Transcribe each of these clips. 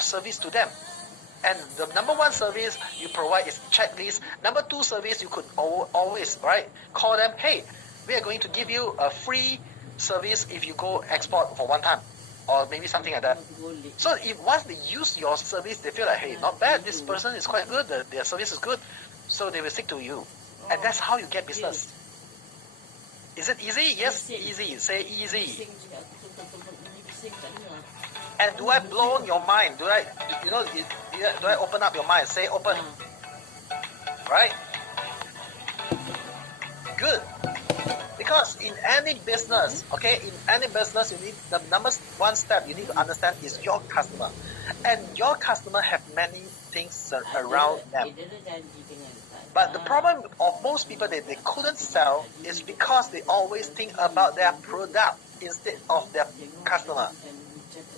more service to them. And the number one service you provide is checklist. Number two service, you could always, right, call them, hey, we are going to give you a free service if you go export for one time, or maybe something like that. So if once they use your service, they feel like, hey, not bad, this person is quite good, their service is good, so they will stick to you. And that's how you get business. Is it easy? Yes, easy. Say easy. And do I blow your mind? Do I, do I open up your mind? Say open. Right? Good. Because in any business, okay, in any business, you need the number one step you need to understand is your customer. And your customer have many things around them. But the problem of most people that they couldn't sell is because they always think about their product instead of their customer.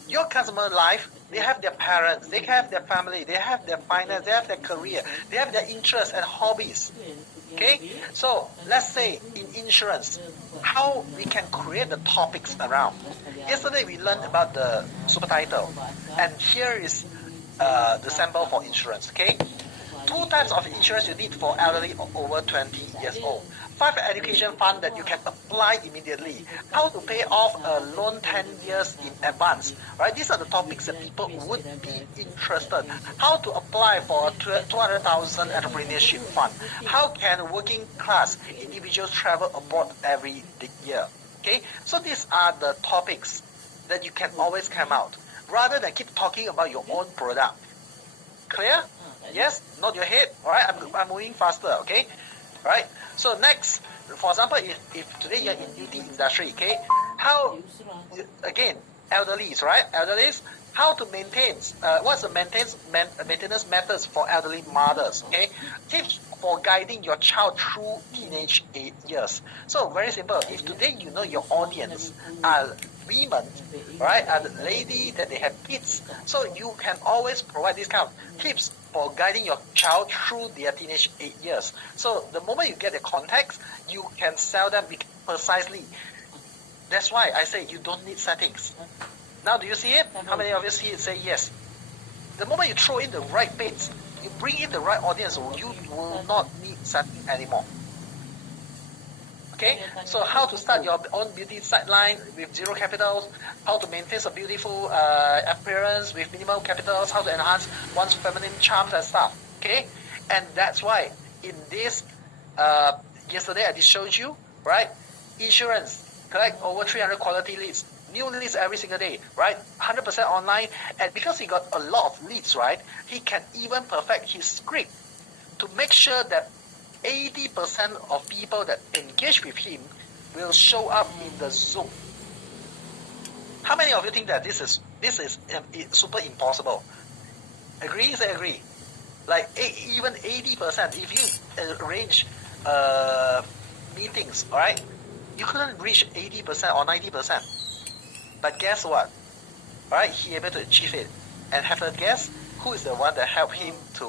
Your customer life, they have their parents, they have their family, they have their finance, they have their career, they have their interests and hobbies. Okay, so let's say in insurance, how we can create the topics around. Yesterday we learned about the super title, and here is the sample for insurance. Okay, 2 types of insurance you need for elderly over 20 years old. 5 education fund that you can apply immediately. How to pay off a loan 10 years in advance. Right? These are the topics that people would be interested. How to apply for a 200,000 entrepreneurship fund. How can working class individuals travel abroad every year? Okay? So these are the topics that you can always come out. Rather than keep talking about your own product. Clear? Yes? Nod your head. Alright? I'm moving faster. Okay? Right? So next, for example, if today you're in beauty industry, okay, how, again, elderlies, right? Elderlies, how to maintain, what's the maintenance methods for elderly mothers, okay? Tips for guiding your child through teenage years. So very simple. If today you know your audience are women, right, are the lady that they have kids, so you can always provide this kind of tips for guiding your child through their teenage years. So the moment you get the context, you can sell them precisely. That's why I say you don't need settings. Now do you see it? How many of you see it? Say yes. The moment you throw in the right bits, you bring in the right audience, you will not need setting anymore. Okay, so how to start your own beauty sideline with zero capitals, how to maintain a beautiful appearance with minimal capitals, how to enhance one's feminine charms and stuff. Okay, and that's why in this, yesterday I just showed you, right? Insurance, collect over 300 quality leads, new leads every single day, right? 100% online, and because he got a lot of leads, right? He can even perfect his script to make sure that 80% of people that engage with him will show up in the Zoom. How many of you think that this is super impossible? Agree? Say agree. Like even 80%. If you arrange meetings, all right, you couldn't reach 80% or 90%. But guess what? All right, he able to achieve it. And have a guess who is the one that helped him to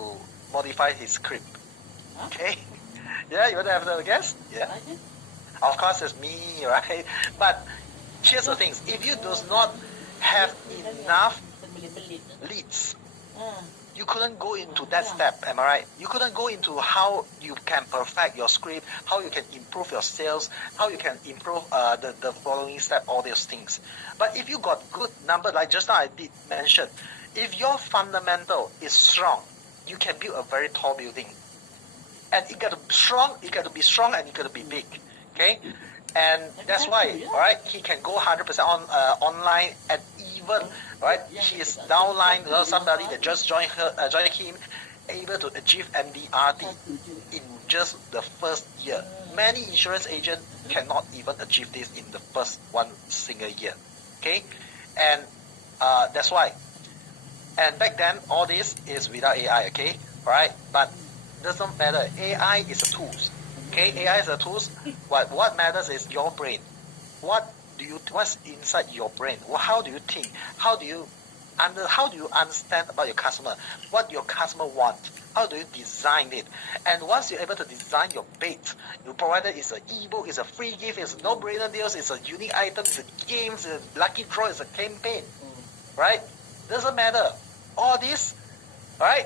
modify his script? Okay. Yeah, you want to have another guess? Yeah. Of course, it's me, right? But here's the thing. If you do not have enough leads, you couldn't go into that step, am I right? You couldn't go into how you can perfect your script, how you can improve your sales, how you can improve the following step, all these things. But if you got good number, like just now I did mention, if your fundamental is strong, you can build a very tall building. And it got to be strong, and it got to be big, okay? And that's why, all right, he can go 100% online, and even, right, he is downline, somebody that just joined him, able to achieve MDRT in just the first year. Many insurance agents cannot even achieve this in the first one single year, okay? And that's why. And back then, all this is without AI, okay? All right, but doesn't matter. AI is a tool. Okay, AI is a tool. What matters is your brain. What's inside your brain? How do you think? How do you understand about your customer? What your customer want? How do you design it? And once you're able to design your bait, you provide it. It's an ebook, it's a free gift, it's a no-brainer deals, it's a unique item, it's a game, it's a lucky draw, it's a campaign, right? Doesn't matter. All this, right,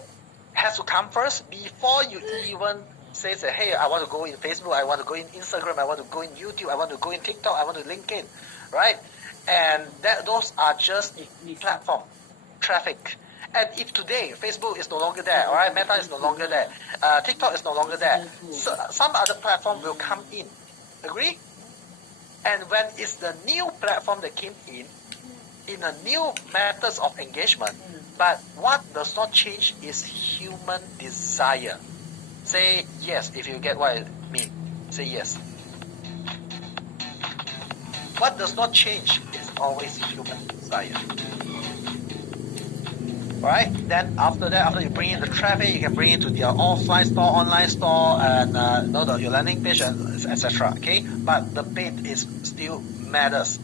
has to come first before you even say that, hey, I want to go in Facebook, I want to go in Instagram, I want to go in YouTube, I want to go in TikTok, I want to LinkedIn, right? And those are just platform traffic. And if today Facebook is no longer there, all right, Meta is no longer there, TikTok is no longer there, so some other platform will come in. Agree? And when it's the new platform that came in a new methods of engagement, but what does not change is human desire. Say yes if you get what I mean. Say yes. What does not change is always human desire. Alright, then after that, after you bring in the traffic, you can bring it to your offline store, online store, and your landing page, and etc. Okay, but the bait is still matters.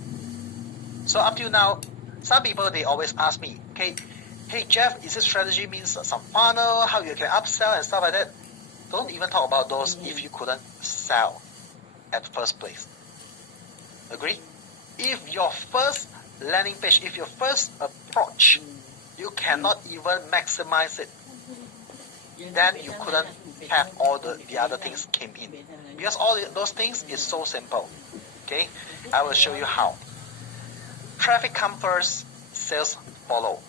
So up till now, some people they always ask me, okay, hey Jeff, is this strategy means some funnel, how you can upsell and stuff like that? Don't even talk about those if you couldn't sell at first place. Agree? If your first landing page, if your first approach, you cannot even maximize it, then you couldn't have all the other things came in. Because all those things is so simple. Okay, I will show you how. Traffic come first, sales follow.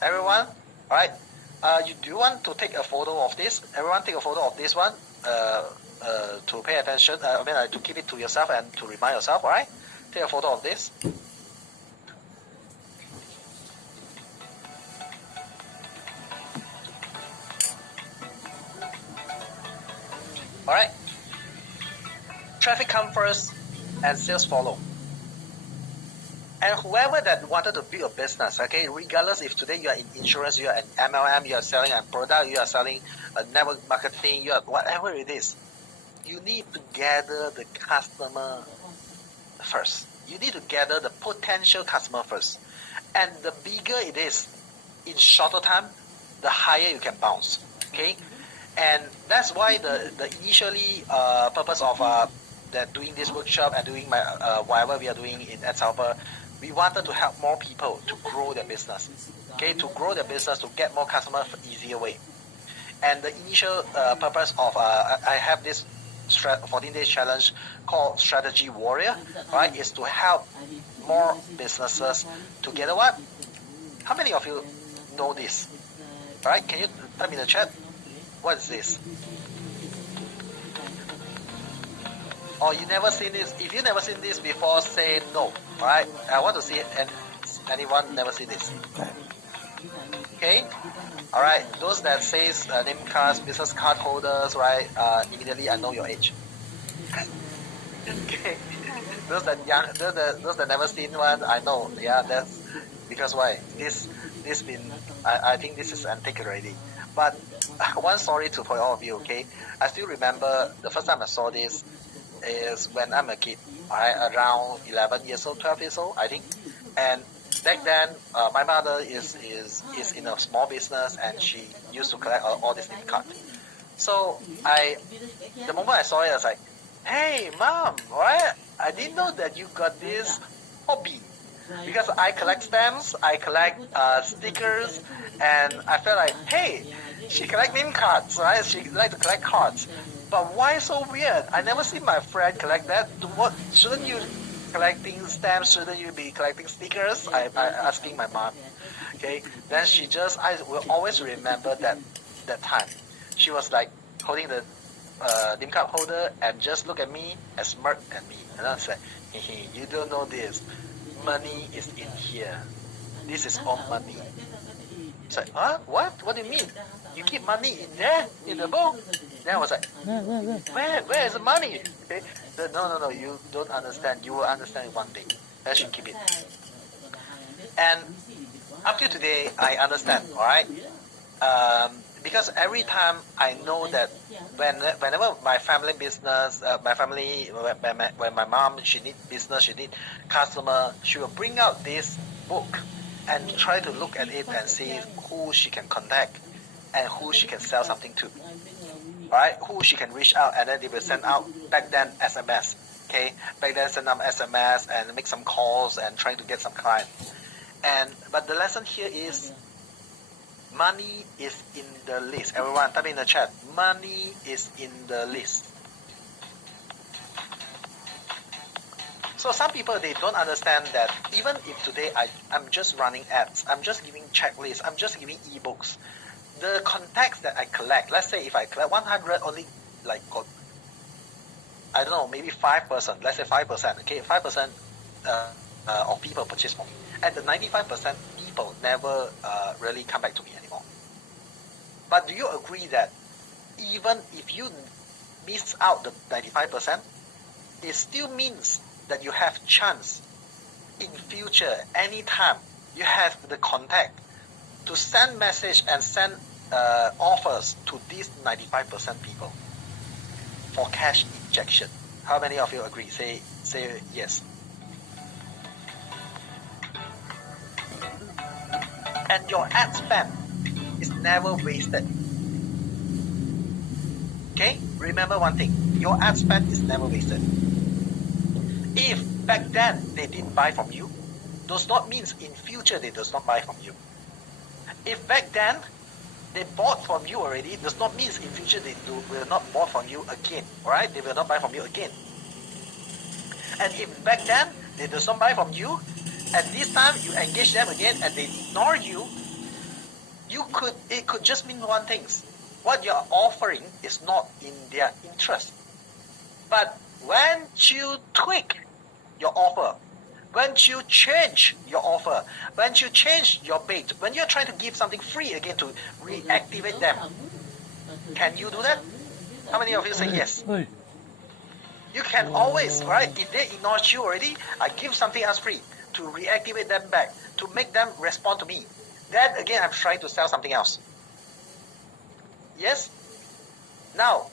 Everyone, alright? You do want to take a photo of this? Everyone take a photo of this one to pay attention. To keep it to yourself and to remind yourself, alright? Take a photo of this. Alright? Traffic come first and sales follow. And whoever that wanted to build a business, okay, regardless if today you are in insurance, you are in MLM, you are selling a product, you are selling a network marketing, you are whatever it is, you need to gather the customer first. You need to gather the potential customer first. And the bigger it is, in shorter time, the higher you can bounce. Okay? And that's why the initially purpose of that doing this workshop and doing my whatever we are doing in EdSalver, we wanted to help more people to grow their business. Okay, to grow their business, to get more customers easier way. And the initial purpose of I have this 14 days challenge called Strategy Warrior, right? Is to help more businesses to get what? How many of you know this? Right? Can you type in the chat? What is this? Or you never seen this? If you never seen this before, say no. Alright? I want to see it. And anyone never seen this? Okay? Alright, those that says name cards, business card holders, right? Immediately I know your age. Okay. Those that young, those that never seen one, I know. Yeah, that's because why? This been I think this is antique already. But one story for all of you, okay? I still remember the first time I saw this is when I'm a kid, right? Around 11 years old, 12 years old, I think. And back then, my mother is in a small business and she used to collect all these name cards. So the moment I saw it, I was like, hey, mom, right? I didn't know that you got this hobby. Because I collect stamps, I collect stickers, and I felt like, hey, she collect name cards, right? She like to collect cards. But why so weird? I never seen my friend collect that. What shouldn't you collecting stamps? Shouldn't you be collecting stickers? I asking my mom. Okay, then I will always remember that time. She was like holding the name card holder and just look at me and smirk at me, and I said, hey, you don't know this. Money is in here. This is all money. It's like, huh? What? What do you mean? You keep money in there, in the book? Then I was like, where is the money? Okay. No, you don't understand. You will understand one thing. I should keep it. And up to today, I understand. All right. Because every time I know that whenever my family business, when my mom, she need business, she need customer, she will bring out this book and try to look at it and see who she can contact and who she can sell something to. Alright, who she can reach out, and then they will send out back then SMS. Okay, back then send out SMS and make some calls and trying to get some client. But the lesson here is money is in the list. Everyone, type in the chat. Money is in the list. So some people, they don't understand that even if today I'm just running ads, I'm just giving checklists, I'm just giving ebooks, the contacts that I collect, let's say if I collect 100, only like, I don't know, maybe 5%, let's say 5%, okay, 5% of people purchase from me. And the 95% people never really come back to me anymore. But do you agree that even if you miss out the 95%, it still means that you have chance in future, anytime you have the contact to send message and send offers to these 95% people for cash injection? How many of you agree? Say yes. And your ad spend is never wasted. Okay? Remember one thing. Your ad spend is never wasted. If back then they didn't buy from you, does not mean in future they does not buy from you. If back then they bought from you already, does not mean in future they will not bought from you again. Alright? They will not buy from you again. And if back then they does not buy from you, and this time you engage them again and they ignore you, it could just mean one thing. What you're offering is not in their interest. But when you tweak your offer, when you change your offer, when you change your bait, when you're trying to give something free again to reactivate them, can you do that? How many of you say yes? You can always, right? If they ignore you already, I give something else free to reactivate them back, to make them respond to me. Then again, I'm trying to sell something else. Yes? Now,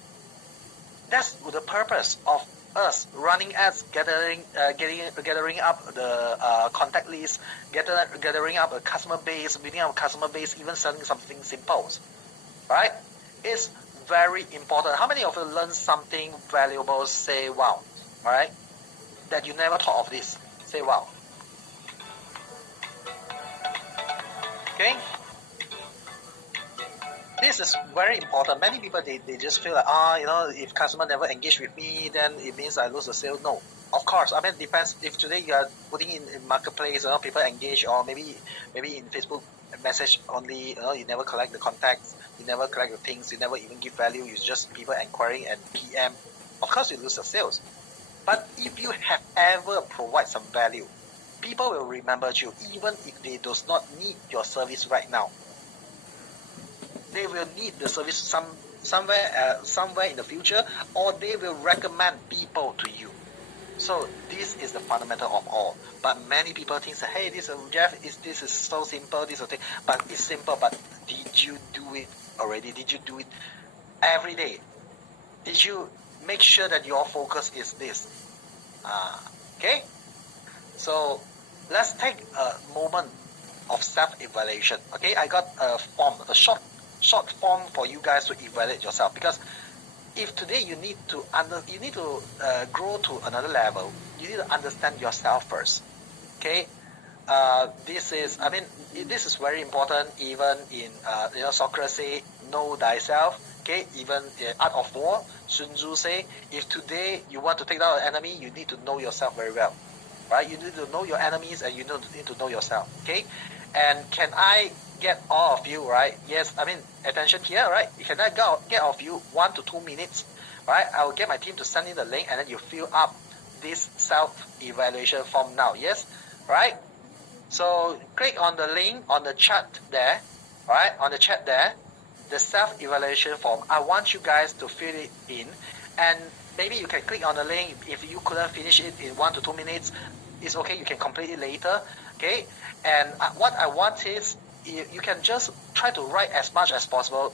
that's the purpose of us running ads, gathering up the contact list, gathering up a customer base, building up a customer base, even selling something simple, right? It's very important. How many of you learn something valuable? Say wow, all right? That you never thought of this. Say wow. Okay? This is very important. Many people, they just feel like, if customer never engage with me, then it means I lose the sale. No, of course. I mean, it depends. If today you are putting in marketplace, people engage, or maybe in Facebook message only, you never collect the contacts, you never collect the things, you never even give value, you just people inquiring and PM. Of course, you lose the sales. But if you have ever provide some value, people will remember you, even if they does not need your service right now. They will need the service somewhere in the future, or they will recommend people to you. So this is the fundamental of all. But many people think, hey, Jeff, this is so simple, this thing. But it's simple. But did you do it already? Did you do it every day? Did you make sure that your focus is this? Okay. So let's take a moment of self-evaluation. Okay, I got a form, a short form for you guys to evaluate yourself, because if today you need to grow to another level, you need to understand yourself first. Okay, this is very important. Even in Socrates say, know thyself. Okay, even in Art of War, Sun Tzu say, if today you want to take down an enemy, you need to know yourself very well, right? You need to know your enemies, and you need to know yourself. Okay, and can I get all of you, right? Yes, I mean, attention here, right? Can I get all of you 1 to 2 minutes, right? I will get my team to send in the link, and then you fill up this self-evaluation form now. Yes, right? So click on the link on the chat there, right? On the chat there, the self-evaluation form. I want you guys to fill it in, and maybe you can click on the link. If you couldn't finish it in 1 to 2 minutes, it's okay. You can complete it later. Okay, and what I want is, you can just try to write as much as possible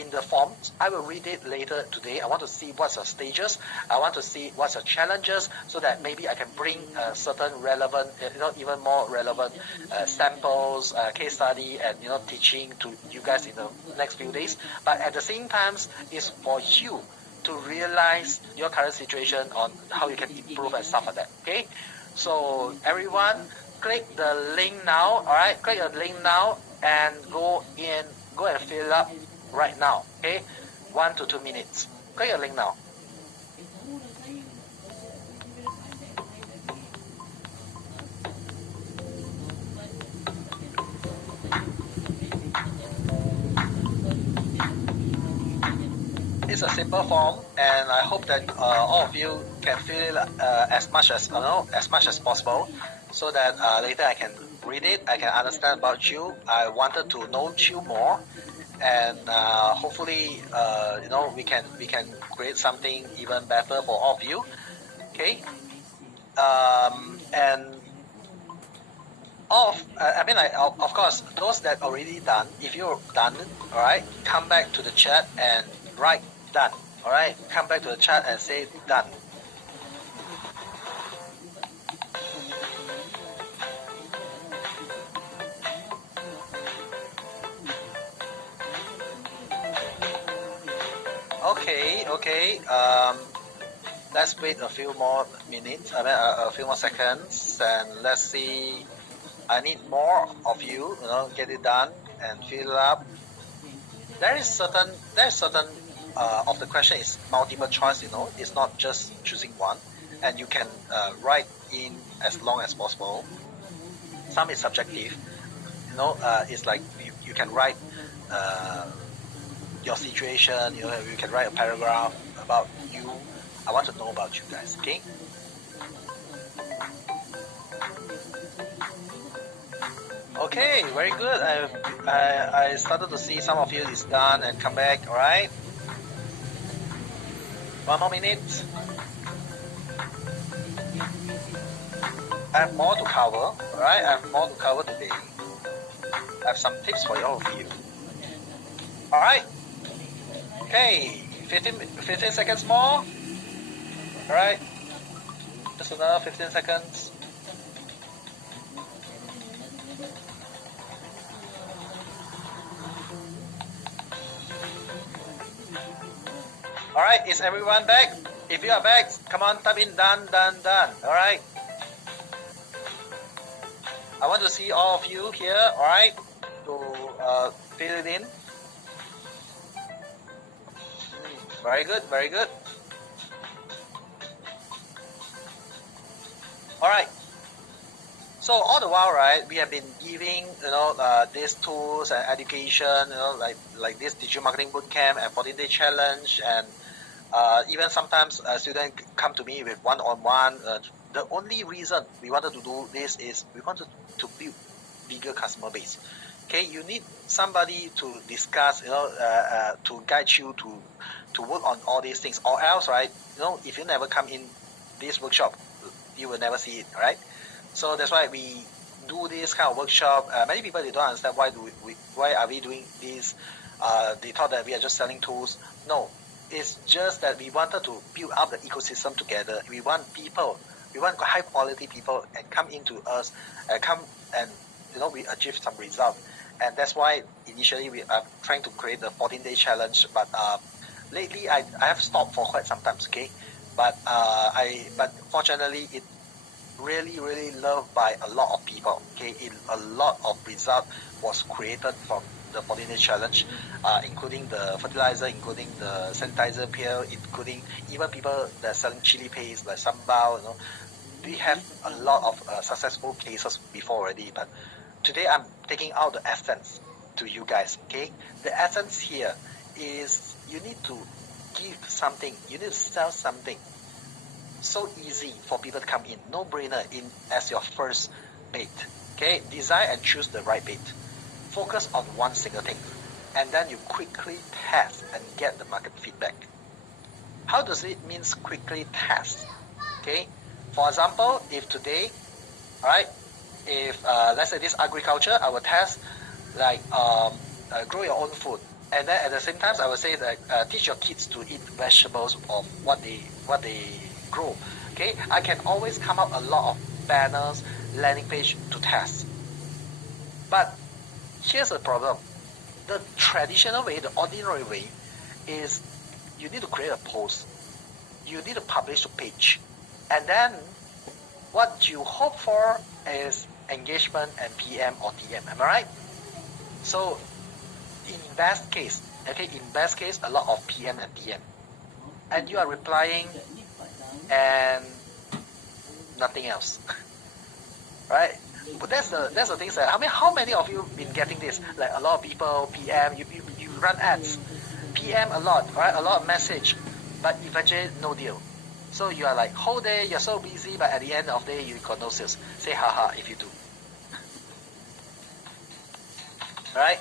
in the form. I will read it later today. I want to see what's your stages. I want to see what's your challenges, so that maybe I can bring certain relevant, even more relevant samples, case study, and teaching to you guys in the next few days. But at the same time, it's for you to realize your current situation on how you can improve and stuff like that. Okay, so everyone, click the link now. All right, click the link now and go and fill up right now. Okay, 1 to 2 minutes. Click a link now. It's a simple form, and I hope that all of you can fill it as much as possible, so that later I can read it, I can understand about you. I wanted to know you more, and hopefully we can create something even better for all of you. Okay, and of course, those that already done, if you're done, all right, come back to the chat and write done. All right, come back to the chat and say done. Okay. Let's wait a few more minutes. A few more seconds, and let's see. I need more of you. Get it done and fill up. There is certain of the question is multiple choice. It's not just choosing one, and you can write in as long as possible. Some is subjective. It's like you can write your situation. You can write a paragraph about you. I want to know about you guys. Okay. Okay, very good. I started to see some of you is done and come back. All right. 1 more minute. I have more to cover. All right. I have more to cover today. I have some tips for all of you. All right. Okay. 15 seconds more. All right. Just another 15 seconds. All right, is everyone back? If you are back, come on, type in done. All right. I want to see all of you here. All right, to fill it in. Very good. All right. So all the while, right, we have been giving these tools and education, like this digital marketing bootcamp and 14-day challenge, and even sometimes students come to me with one-on-one. The only reason we wanted to do this is we wanted to build bigger customer base. Okay, you need somebody to discuss, to guide you to work on all these things, or else, right, if you never come in this workshop, you will never see it, right? So that's why we do this kind of workshop. Many people, they don't understand why are we doing this. They thought that we are just selling tools. No, it's just that we wanted to build up the ecosystem together. We want high quality people and come into us and we achieve some result. And that's why initially we are trying to create the 14-day challenge. But lately I have stopped for quite some time. Okay, but fortunately it really loved by a lot of people. Okay, a lot of result was created from the 14-day challenge, including the fertilizer, including the sanitizer pill, including even people that are selling chili paste like sambal. We have a lot of successful cases before already, but today I'm taking out the essence to you guys. Okay, the essence here is you need to give something, you need to sell something so easy for people to come in, no brainer in as your first bait. Okay, design and choose the right bait. Focus on one single thing, and then you quickly test and get the market feedback. How does it mean quickly test? Okay, for example, if today, alright, if let's say this agriculture, I will test like grow your own food, and then at the same time I will say that teach your kids to eat vegetables of what they grow. Okay, I can always come up a lot of banners, landing page to test. But here's the problem. The traditional way, the ordinary way, is you need to create a post. You need to publish a page. And then what you hope for is engagement and PM or DM. Am I right? So in best case, okay, in best case, a lot of PM and DM, and you are replying and nothing else, right? But that's the thing. That, I mean, how many of you been getting this? Like a lot of people PM, you run ads, PM a lot, right? A lot of message, but eventually no deal. So you are like whole day you're so busy, but at the end of the day you got no sales. Say haha if you do. Right?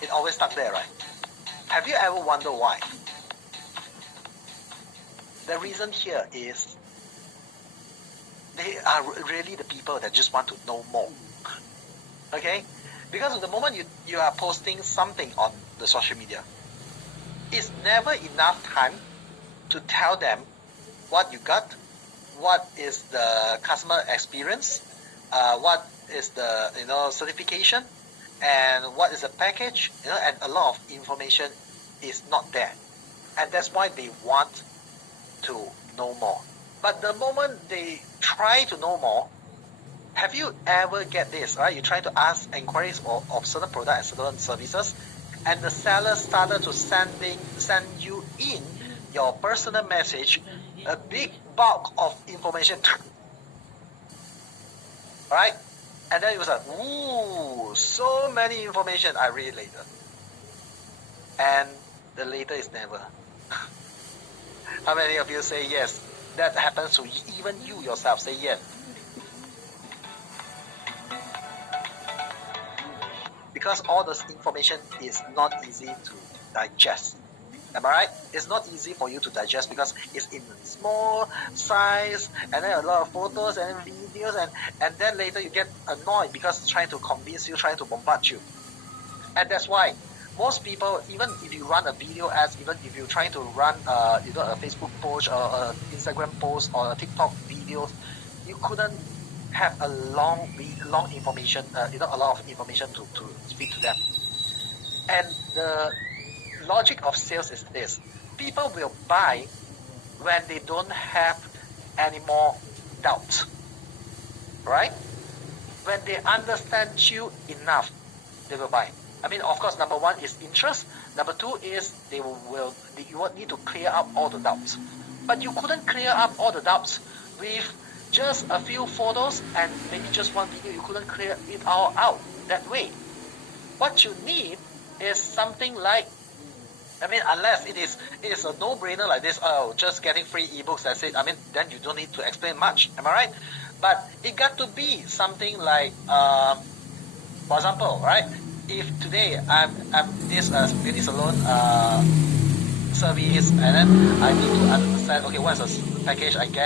It always stuck there, right? Have you ever wondered why? The reason here is they are really the people that just want to know more. Okay? Because the moment you are posting something on the social media, it's never enough time to tell them what you got, what is the customer experience, what is the certification, and what is the package, and a lot of information is not there, and that's why they want to know more. But the moment they try to know more, have you ever get this, right? You try to ask inquiries of certain products and certain services, and the seller started to send you in your personal message, a big bulk of information, right? And then it was like, ooh, so many information, I read later. And the later is never. How many of you say yes? That happens to even you yourself, say yes. Because all this information is not easy to digest. Am I right? It's not easy for you to digest because it's in small size and then a lot of photos and videos, and then later you get annoyed because it's trying to convince you, trying to bombard you. And that's why most people, even if you run a video ads, even if you're trying to run a Facebook post or an Instagram post or a TikTok video, you couldn't have a long information, a lot of information to speak to them. And the logic of sales is this: people will buy when they don't have any more doubts, right? When they understand you enough, they will buy. I mean, of course, number one is interest. Number two is you will need to clear up all the doubts. But you couldn't clear up all the doubts with just a few photos and maybe just one video. You couldn't clear it all out that way. What you need is something like, I mean, unless it is a no-brainer like this, just getting free ebooks, that's it. I mean, then you don't need to explain much. Am I right? But it got to be something like, for example, right? If today I'm this beauty salon service, and then I need to understand, okay, what's the package I get,